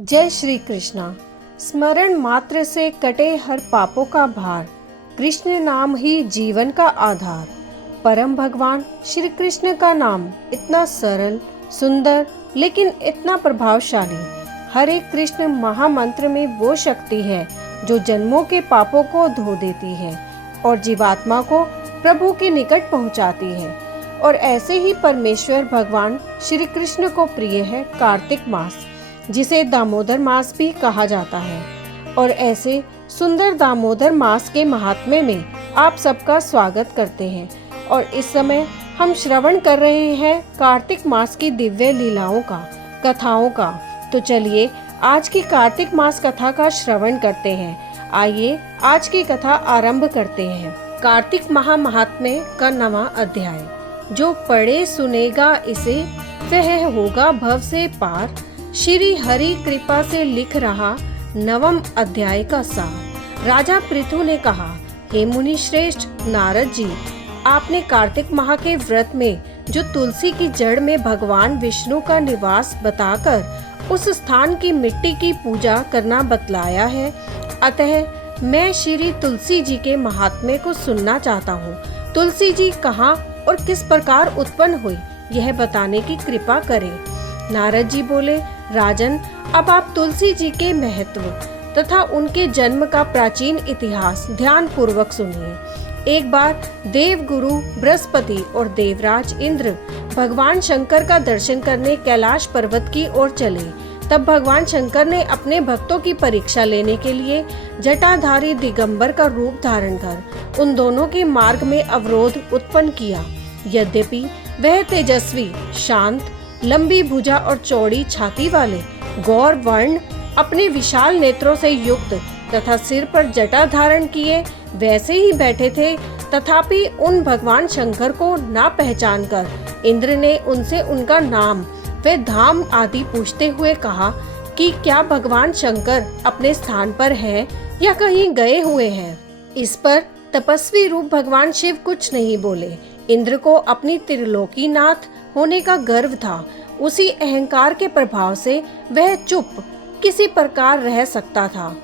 जय श्री कृष्णा। स्मरण मात्र से कटे हर पापों का भार, कृष्ण नाम ही जीवन का आधार। परम भगवान श्री कृष्ण का नाम इतना सरल, सुंदर, लेकिन इतना प्रभावशाली। हरे कृष्ण महामंत्र में वो शक्ति है जो जन्मों के पापों को धो देती है और जीवात्मा को प्रभु के निकट पहुंचाती है। और ऐसे ही परमेश्वर भगवान श्री कृष्ण को प्रिय है कार्तिक मास, जिसे दामोदर मास भी कहा जाता है। और ऐसे सुंदर दामोदर मास के महात्म्य में आप सबका स्वागत करते हैं। और इस समय हम श्रवण कर रहे हैं कार्तिक मास की दिव्य लीलाओं का, कथाओं का। तो चलिए आज की कार्तिक मास कथा का श्रवण करते हैं। आइए आज की कथा आरंभ करते हैं। कार्तिक महात्म्य का 9वां अध्याय। जो पढ़े सुनेगा इसे, वह होगा भव से पार। श्री हरि कृपा से लिख रहा 9वां अध्याय का सार। राजा पृथु ने कहा, हे मुनि श्रेष्ठ नारद जी, आपने कार्तिक माह के व्रत में जो तुलसी की जड़ में भगवान विष्णु का निवास बताकर उस स्थान की मिट्टी की पूजा करना बतलाया है। अतः मैं श्री तुलसी जी के महात्म्य को सुनना चाहता हूँ। तुलसी जी कहाँ और किस प्रकार उत्पन्न हुई, यह बताने की कृपा करें। नारद जी बोले, राजन, अब आप तुलसी जी के महत्व तथा उनके जन्म का प्राचीन इतिहास ध्यान पूर्वक सुनिए। एक बार देव गुरु बृहस्पति और देवराज इंद्र भगवान शंकर का दर्शन करने कैलाश पर्वत की ओर चले। तब भगवान शंकर ने अपने भक्तों की परीक्षा लेने के लिए जटाधारी दिगंबर का रूप धारण कर उन दोनों के मार्ग में अवरोध उत्पन्न किया। यद्यपि वह तेजस्वी, शांत, लंबी भुजा और चौड़ी छाती वाले गौर वर्ण, अपने विशाल नेत्रों से युक्त तथा सिर पर जटा धारण किए वैसे ही बैठे थे। तथापि उन भगवान शंकर को ना पहचान कर इंद्र ने उनसे उनका नाम व धाम आदि पूछते हुए कहा कि क्या भगवान शंकर अपने स्थान पर हैं या कहीं गए हुए हैं। इस पर तपस्वी रूप भगवान शिव कुछ नहीं बोले। इंद्र को अपनी त्रिलोकीनाथ होने का गर्व था। उसी अहंकार के प्रभाव से वह चुप किसी प्रकार रह सकता था।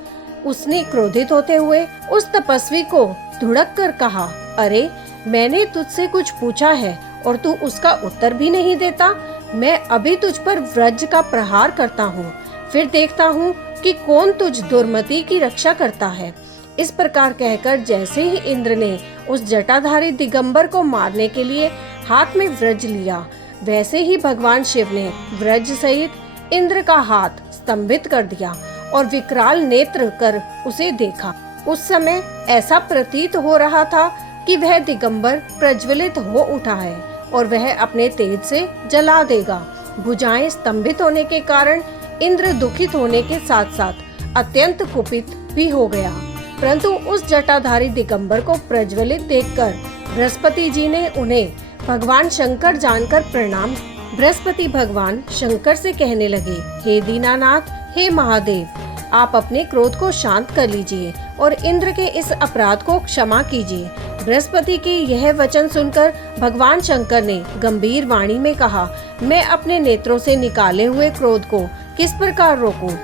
उसने क्रोधित होते हुए उस तपस्वी को धुड़क कर कहा, अरे, मैंने तुझसे कुछ पूछा है और तू उसका उत्तर भी नहीं देता। मैं अभी तुझ पर वज्र का प्रहार करता हूँ, फिर देखता हूँ कि कौन तुझ दुर्मति की रक्षा करता है। इस प्रकार कहकर जैसे ही इंद्र ने उस जटाधारी दिगंबर को मारने के लिए हाथ में वज्र लिया, वैसे ही भगवान शिव ने वज्र सहित इंद्र का हाथ स्तंभित कर दिया और विकराल नेत्र कर उसे देखा। उस समय ऐसा प्रतीत हो रहा था कि वह दिगंबर प्रज्वलित हो उठा है और वह अपने तेज से जला देगा। भुजाएं स्तंभित होने के कारण इंद्र दुखित होने के साथ साथ अत्यंत कुपित भी हो गया। परंतु उस जटाधारी दिगंबर को प्रज्वलित देखकर बृहस्पति जी ने उन्हें भगवान शंकर जानकर प्रणाम। बृहस्पति भगवान शंकर से कहने लगे, हे दीनानाथ, हे महादेव, आप अपने क्रोध को शांत कर लीजिए और इंद्र के इस अपराध को क्षमा कीजिए। बृहस्पति के यह वचन सुनकर भगवान शंकर ने गंभीर वाणी में कहा, मैं अपने नेत्रों से निकाले हुए क्रोध को किस प्रकार रोकूं?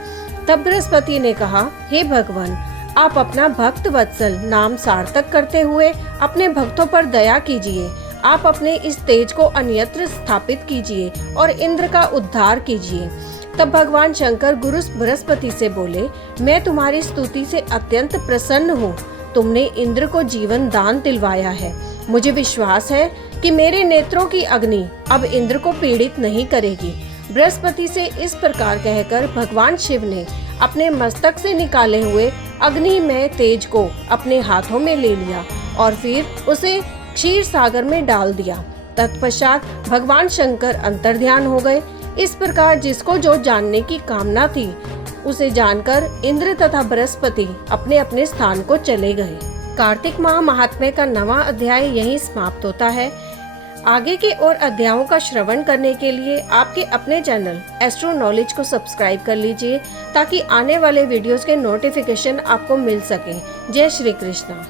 तब बृहस्पति ने कहा, हे भगवान, आप अपना भक्त वत्सल नाम सार्थक करते हुए अपने भक्तों पर दया कीजिए। आप अपने इस तेज को अन्यत्र स्थापित कीजिए और इंद्र का उद्धार कीजिए। तब भगवान शंकर गुरु बृहस्पति से बोले, मैं तुम्हारी स्तुति से अत्यंत प्रसन्न हूँ। तुमने इंद्र को जीवन दान दिलवाया है। मुझे विश्वास है कि मेरे नेत्रों की अग्नि अब इंद्र को पीड़ित नहीं करेगी। बृहस्पति से इस प्रकार कहकर भगवान शिव ने अपने मस्तक से निकाले हुए अग्नि में तेज को अपने हाथों में ले लिया और फिर उसे क्षीर सागर में डाल दिया। तत्पश्चात भगवान शंकर अंतर्ध्यान हो गए। इस प्रकार जिसको जो जानने की कामना थी उसे जानकर इंद्र तथा बृहस्पति अपने अपने स्थान को चले गए। कार्तिक माह महात्म्य का 9वां अध्याय यहीं समाप्त होता है। आगे के और अध्यायों का श्रवण करने के लिए आपके अपने चैनल एस्ट्रो नॉलेज को सब्सक्राइब कर लीजिए ताकि आने वाले वीडियोस के नोटिफिकेशन आपको मिल सके। जय श्री कृष्णा।